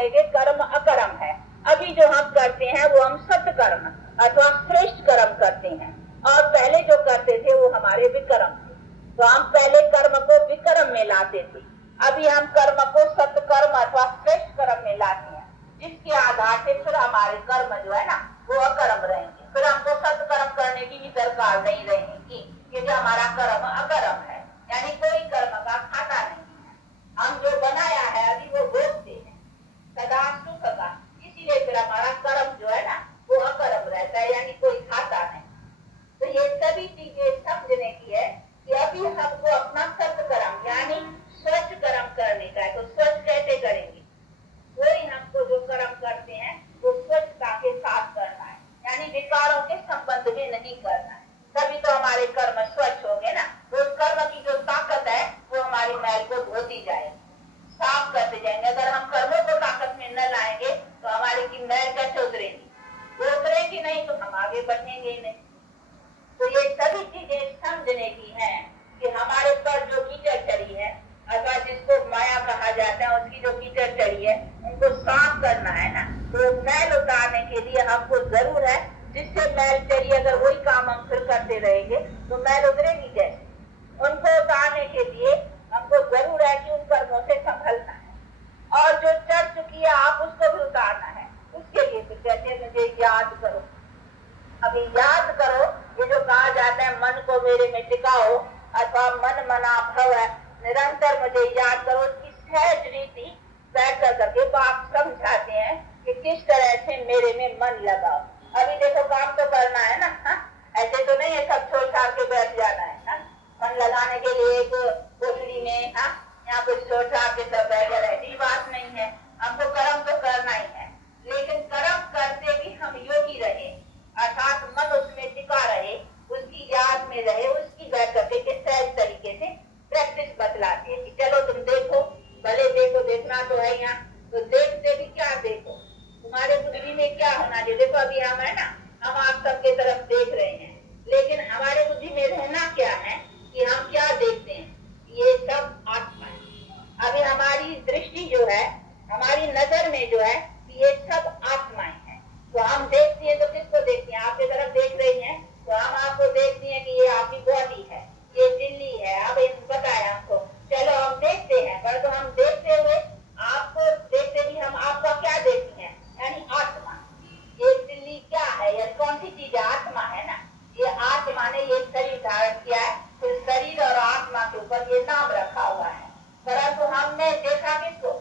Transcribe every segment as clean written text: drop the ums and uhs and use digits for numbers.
कहेंगे कर्म अकर्म है। अभी जो हम करते हैं वो हम सत्कर्म अथवा श्रेष्ठ कर्म करते हैं, और पहले जो करते थे वो हमारे विकर्म थे। तो हम पहले कर्म को विकर्म में लाते थे, अभी हम कर्म को सत्कर्म अथवा श्रेष्ठ कर्म में लाते हैं, जिसके आधार से फिर हमारे कर्म जो है ना वो अकर्म रहेंगे। फिर हमको सत्कर्म करने की भी दरकार नहीं रहेगी, कि जो हमारा कर्म अकर्म है, यानी कोई कर्म का खाता नहीं है। हम जो बनाया है अभी वो भोगते हैं सदा सुख का, इसीलिए फिर हमारा कर्म जो है ना वो अकर्म रहता है, यानी कोई खाता नहीं। तो ये सभी चीजें समझने की है कि अभी हमको अपना सत्कर्म यानी स्वच्छ कर्म करने का है। तो स्वच्छ कैसे करेंगे? वही हमको जो कर्म करते हैं वो स्वच्छता के साथ करना है, यानी विकारों के संबंध में नहीं करना है, तभी तो हमारे कर्म स्वच्छ होंगे ना। तो उस कर्म की जो ताकत है वो हमारी मैल को धोती जाएगी, साफ करते जाएंगे। अगर हम कर्मों को ताकत में न लाएंगे तो हमारी की मैल कैसे उतरेगी? वो उतरेगी नहीं तो हम आगे बढ़ेंगे ही नहीं। तो ये सभी चीजें समझने की है कि हमारे पर जो कीचड़ चढ़ी है अथवा जिसको माया कहा जाता है, उसकी जो कीचड़ चढ़ी है उनको साफ करना है ना। तो मैल उतारने के लिए हमको जरूर है, जिससे मैल चढ़ी अगर वही काम हम फिर करते रहेंगे तो मैल उतरेगी कैसे? उनको उतारने के लिए हमको जरूर है कि उन कर्मों से संभलना है, और जो चढ़ चुकी है आप उसको भी उतारना है। उसके लिए फिर कहते हैं मुझे याद करो। अभी याद करो, ये जो कहा जाता है मन को मेरे में टिकाओ अथवा मन मना भव है, निरंतर मुझे याद करो, इसकी सहज रीति बैठ करके बाप समझाते हैं कि किस तरह से मेरे में मन लगाओ। अभी देखो काम तो करना है ना, ऐसे तो नहीं है सब छोड़ छाड़ के बैठ जाना है ना। मन लगाने के लिए एक कोठरी में यहाँ कुछ छोड़ छाड़ के सब बैठ जाए, ऐसी बात नहीं है। हमको कर्म तो करना ही है, लेकिन कर्म करते भी हम योगी रहे, अर्थात मन उसमें टिका रहे, उसकी याद में रहे, उसकी बैठ करके के सहज तरीके से प्रैक्टिस बतलाते हैं कि चलो तुम देखो, भले देखो, देखना तो है यहाँ, तो देखते भी क्या देखो, तुम्हारे बुद्धि में क्या होना चाहिए। देखो अभी हम है ना, हम आप सबके तरफ देख रहे हैं, लेकिन हमारे बुद्धि में रहना क्या है कि हम क्या देखते हैं? ये सब आत्मा है। अभी हमारी दृष्टि जो है, हमारी नजर में जो है ये सब आत्माएं हैं। तो हम देखती हैं तो किसको देखती हैं? आपकी तरफ देख रही हैं तो हम आपको देखती हैं कि ये आपकी बॉडी है, ये दिल्ली है। अब बताया हमको, चलो हम देखते हैं, पर तो हम देखते हुए आपको देखते भी हम आपका क्या देखती हैं? यानी आत्मा। ये दिल्ली क्या है? ये कौन सी चीज है? आत्मा है ना। ये आत्मा ने ये शरीर धारण किया है, तो शरीर और आत्मा के ऊपर ये नाम रखा हुआ है, परंतु हमने देखा किसको?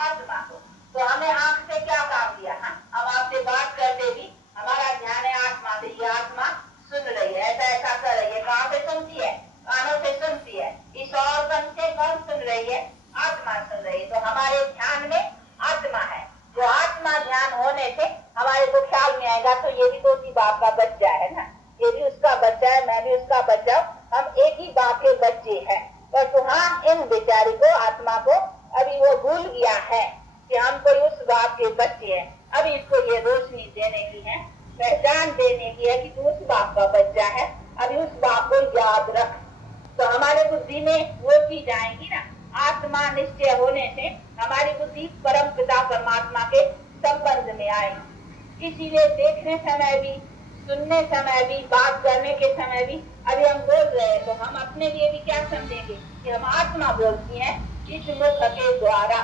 आत्मा को। तो हमें आंख से क्या काम दिया? हम आपसे बात करते भी हमारा ध्यान है आत्मा से, ये आत्मा सुन रही है, ऐसा ऐसा कर रही है। कहाँ से सुनती है? कानों से सुनती है। इस ऑर्गन से कौन सुन रही है? आत्मा सुन रही है। तो हमारे ध्यान में आत्मा है। जो आत्मा ध्यान होने से हमारे को ख्याल में आएगा तो ये भी तो उसी बाप का बच्चा है ना, ये भी उसका बच्चा है, मैं भी उसका बच्चा हूँ, हम एक ही बाप के बच्चे हैं। पर तो हाँ, इन बेचारी को, आत्मा को अभी वो भूल गया है कि हम कोई उस बाप के बच्चे हैं। अभी इसको ये रोशनी देने की है, पहचान देने की है कि तू उस बाप का बच्चा है, अभी उस बाप को याद रख। तो हमारे बुद्धि में वो चीज आएगी ना, आत्मा निश्चय होने से हमारी बुद्धि परम पिता परमात्मा के संबंध में आएगी। इसीलिए देखने समय भी, सुनने समय भी, बात करने के समय भी, अभी हम बोल रहे हैं तो हम अपने लिए भी क्या समझेंगे कि हम आत्मा बोलती हैं इस मुख के द्वारा।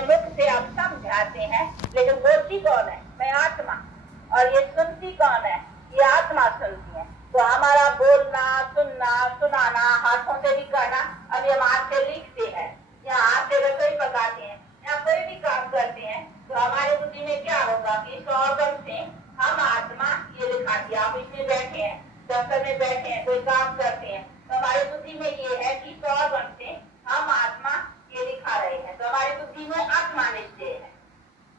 मुख से आप समझाते हैं, लेकिन बोलती कौन है? मैं आत्मा। और ये सुनती कौन है? ये आत्मा सुनती है। तो हमारा बोलना, सुनना, सुनाना, हाथों से भी करना, अभी हम हाथ से लिखते हैं या हाथ से रसोई पकाते हैं या कोई भी काम करते हैं, तो हमारे बुद्धि में क्या होगा कि इस ऑर्गन से हम आत्मा ये लिखा दिया। आप इसमें बैठे हैं, दफ्तर में बैठे हैं, कोई काम करते हैं, तो हमारी बुद्धि में ये है कि इस ऑर्गन से हम आत्मा ये लिखा रहे हैं। तो हमारी बुद्धि में आत्मा निश्चय है।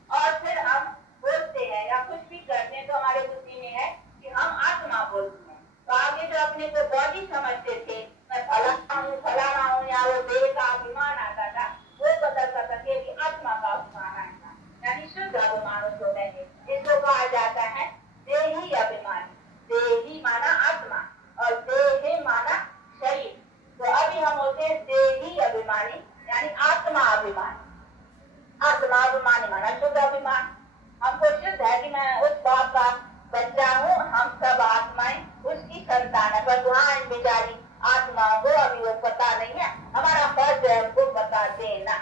और फिर हम बोलते हैं या कुछ भी करते हैं तो हमारे बुद्धि में है कि हम आत्मा बोलते हैं। तो आगे जो अपने को बॉडी समझते थे, मैं फलाना हूँ या वो देह का अभिमान आता था, वो बदल करके कि आत्मा का अभिमान आता, यानी शुद्ध अभिमान उसको कहेंगे। इसको कहा जाता है देही अभिमान। देही माना आत्मा और देह माना शरीर। तो अभी हम होते हैं देही अभिमानी, यानी आत्मा अभिमानी। आत्मा अशुद्ध अभिमान। हमको शुद्ध है कि मैं उस बाप का बच्चा हूँ, हम सब आत्माएं उसकी संतान है। भगवान बेचारी आत्माओं को अभी वो पता नहीं है, हमारा फर्ज है हमको बता देना।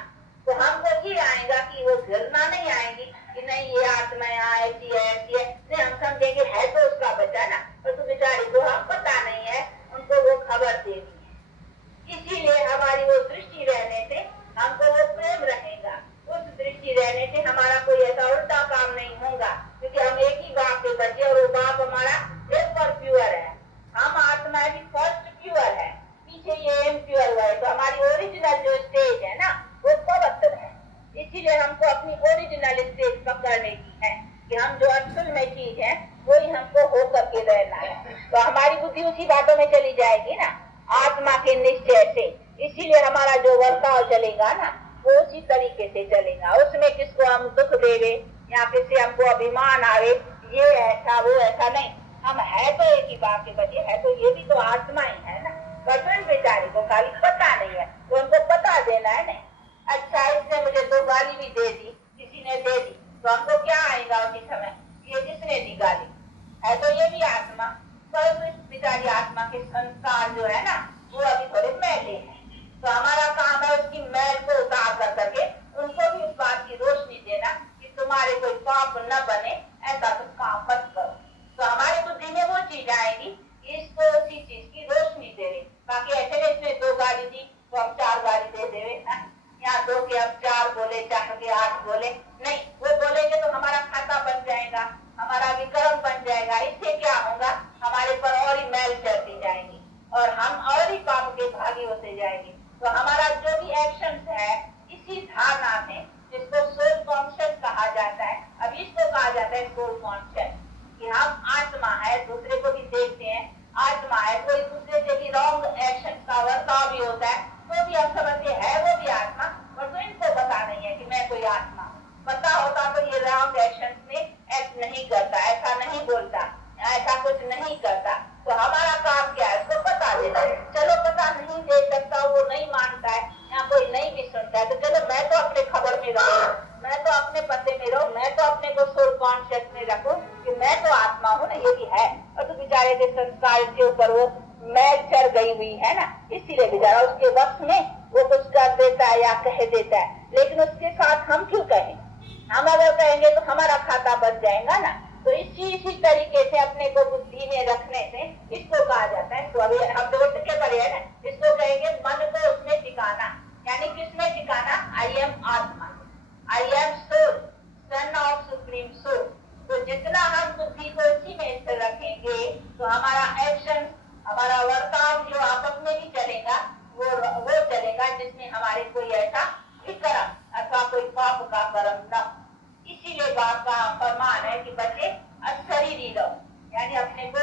तो हमको ये आएगा कि वो घृणा नहीं आएगी कि नहीं ये आत्माएं ऐसी है ऐसी है, नहीं हम समझेंगे है तो उसका बच्चा ना, पर तो बेचारी को हम पता नहीं है, उनको वो खबर देनी है। इसीलिए हमारी वो दृष्टि रहने से हमको वो प्रेम रहेगा, उस दृष्टि रहने से हमारा कोई ऐसा उल्टा काम नहीं होगा, क्योंकि हम एक ही बाप के बच्चे और वो बाप हमारा एक और प्योर है। हम आत्मा भी फर्स्ट प्योर है, पीछे ये इम्प्योर है। तो हमारी ओरिजिनल जो स्टेज है ना वो पवित्र है। इसीलिए हमको अपनी ओरिजिनल स्टेज पकड़ने की है कि हम जो असल में चीज है वही हमको हो करके रहना है। तो हमारी बुद्धि उसी बातों में चली जाएगी ना, आत्मा के निश्चय से। इसीलिए हमारा जो वर्ताव चलेगा ना वो उसी तरीके से चलेगा। उसमें किसको हम दुख देवे या किसी हमको अभिमान आवे ये ऐसा वो ऐसा नहीं। हम है तो एक ही बाप के बच्चे है, तो ये भी तो आत्मा ही है ना। बचपन बेचारी को खाली पता नहीं है, तो उनको पता देना है नहीं। अच्छा इसने मुझे 2 गाली भी दे दी, किसी ने दे दी, तो हमको क्या आएगा उसी समय, ये जिसने दी गाली है तो ये भी आत्मा। पर इस बेचारी आत्मा के संस्कार जो है ना वो अभी थोड़े मैले हैं, तो हमारा काम है उसकी मैल को उतार कर करके उनको भी उस बात की रोशनी देना कि तुम्हारे कोई पाप न बने, ऐसा तुम काम मत करो। तो हमारी बुद्धि में वो चीज आएगी, इसको उसी चीज की रोशनी दे रही। बाकी ऐसे नहीं इसने 2 गाली दी तो हम 4 गाली दे देवे, यहाँ 2 के अब 4 बोले, 4 के 8 बोले, नहीं वो बोलेंगे तो हमारा खाता बन जाएगा, हमारा विक्रम बन जाएगा। इससे क्या होगा, हमारे पर और ही मैल चढ़ती जाएगी और हम और ही पाप के भागी होते जाएंगे। तो हमारा जो भी एक्शन है इसी धारणा से, जिसको सोल कॉन्शियस कहा जाता है, अब इसको कहा जाता है सोल कॉन्शियस, कि हम आत्मा है, दूसरे को भी देखते हैं आत्मा है। कोई दूसरे से भी रॉन्ग एक्शन का वर्ताव भी होता है तो भी हम समझते हैं वो भी आत्मा, और तो इनको पता नहीं है कि मैं कोई आत्मा। पता होता तो ये रॉन्ग एक्शन में एक्ट नहीं करता, ऐसा नहीं बोलता, ऐसा कुछ नहीं करता। तो हमारा काम क्या है, उसको पता देना। चलो पता नहीं दे सकता, वो नहीं मानता है या कोई नहीं भी सुनता है, तो चलो मैं तो अपने खबर में रहूं, मैं तो अपने पते में रहूं, मैं तो अपने को सोल कॉन्शियस में रखूं कि मैं तो आत्मा हूँ ना, ये भी है। और तो बेचारे के संस्कार के ऊपर वो मैल चढ़ गई हुई है ना, इसीलिए बेचारा उसके वक्त में वो कुछ कर देता है या कह देता है। लेकिन उसके साथ हम क्यों कहें, हम अगर कहेंगे तो हमारा खाता बन जाएगा ना। तो इसी तरीके से अपने को बुद्धि में रखने से इसको कहा जाता है। तो अभी हम 2 टिके पढ़े है ना, इसको कहेंगे मन को उसमें टिकाना, यानी किसमें टिकाना, आई एम आत्मा, I am soul, son of supreme soul. तो जितना हम बुद्धि को इसी में स्थिर रखेंगे तो हमारा एक्शन, हमारा वर्ताव जो आपस में भी चलेगा वो चलेगा जिसमें हमारे कोई ऐसा विकर्म अथवा कोई पाप का कर्म न। इसीलिए बाप का फरमान है कि बच्चे अशरीरी रहो, यानी अपने को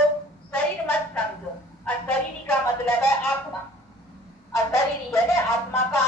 शरीर मत समझो। अशरीरी का मतलब है आत्मा, अशरीरी है ना आत्मा का,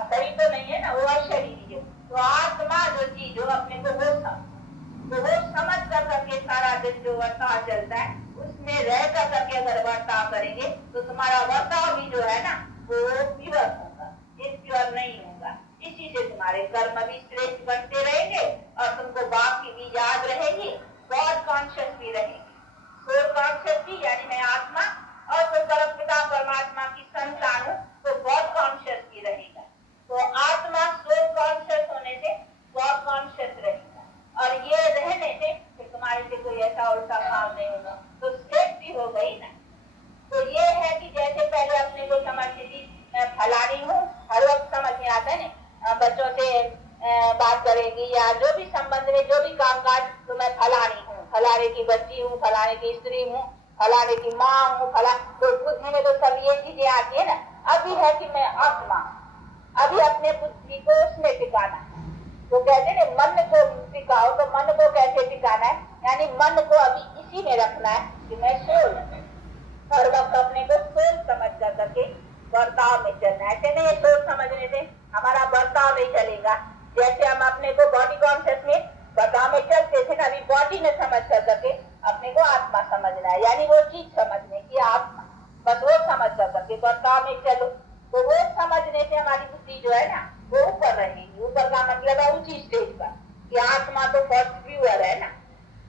अशरीर तो नहीं है ना, वो अशरीरी है। तो आत्मा जो चीज हो अपने को वो समझ कर करके सारा दिन जो वर्ताव चलता है उसमें रह कर करके अगर वर्ताव करेंगे तो तुम्हारा वर्ताव भी जो है ना वो प्योर होगा, इम्प्योर नहीं होगा। इसी से तुम्हारे कर्म भी श्रेष्ठ बनते रहेंगे और तुमको बाप की भी याद रहेगी, गॉड कॉन्शियस भी रहेगी, सोल कॉन्शियस भी, यानी मैं आत्मा और तो परमपिता परमात्मा की संतान हूँ, तो गॉड कॉन्शियस भी रहेगा। तो आत्मा सोल कॉन्शियस होने से गॉड कॉन्शियस रहेगा, और ये रहने से फिर तुम्हारे से कोई ऐसा उल्टा काम नहीं होगा, तो सेफ्टी हो गई ना। तो ये है कि जैसे पहले अपने को समझती थी मैं फलानी हूँ, हर वक्त समझ में आता है ना, बच्चों से बात करेंगी या जो भी संबंध में जो भी कामकाज, तो मैं फलानी हूँ, फलाने की बच्ची हूँ, फलाने की स्त्री हूँ, फलाने की माँ हूँ, तो बुद्धि में तो सब ये चीजें आती है ना। अभी है कि मैं आत्मा, अभी अपने बुद्धि को उसमें टिकाना है। तो कहते हैं मन को टिकाओ, तो मन को कैसे टिकाना है, यानी मन को अभी इसी में रखना है कि मैं सोल, हर वक्त अपने को सोल समझ कर करके बर्ताव में चलना है। ऐसे नहीं सोच समझने से हमारा बर्ताव नहीं चलेगा। जैसे हम अपने को बॉडी कॉन्शियस में बर्ताव में चलते थे ना, अभी बॉडी में समझ कर करके अपने को आत्मा समझना है, यानी वो चीज समझने की आत्मा, बस वो समझ कर करके बर्ताव में चलो। तो वो समझने से हमारी बुद्धि जो है ना वो ऊपर रहेगी। ऊपर का मतलब है ऊंची स्टेज पर, ये आत्मा तो फर्स्ट प्योर है ना,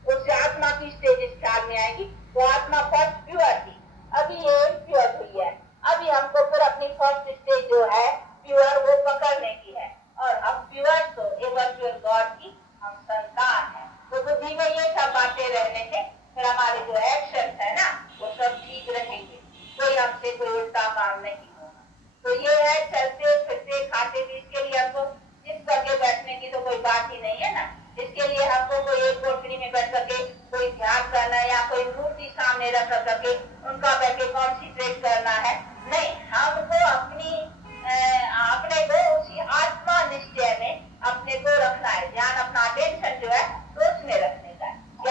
उससे आत्मा की स्टेज इस ख्याल में आएगी। वो आत्मा फर्स्ट प्योर थी, अभी ये इम्प्योर हुई है। अभी हमको फिर अपनी फर्स्ट स्टेज जो है प्योर वो पकड़ने की है, और हम प्योर तो एवर गॉड की हम संतान है। तो बुद्धि में ये सब बातें रहने से फिर हमारे जो एक्शन है ना वो सब ठीक रहेंगे, कोई हमसे कोई उल्टा काम नहीं होगा। तो ये है चलते फिरते खाते भी, इसके लिए हमको जिस जगह बैठने की तो कोई बात ही नहीं है ना,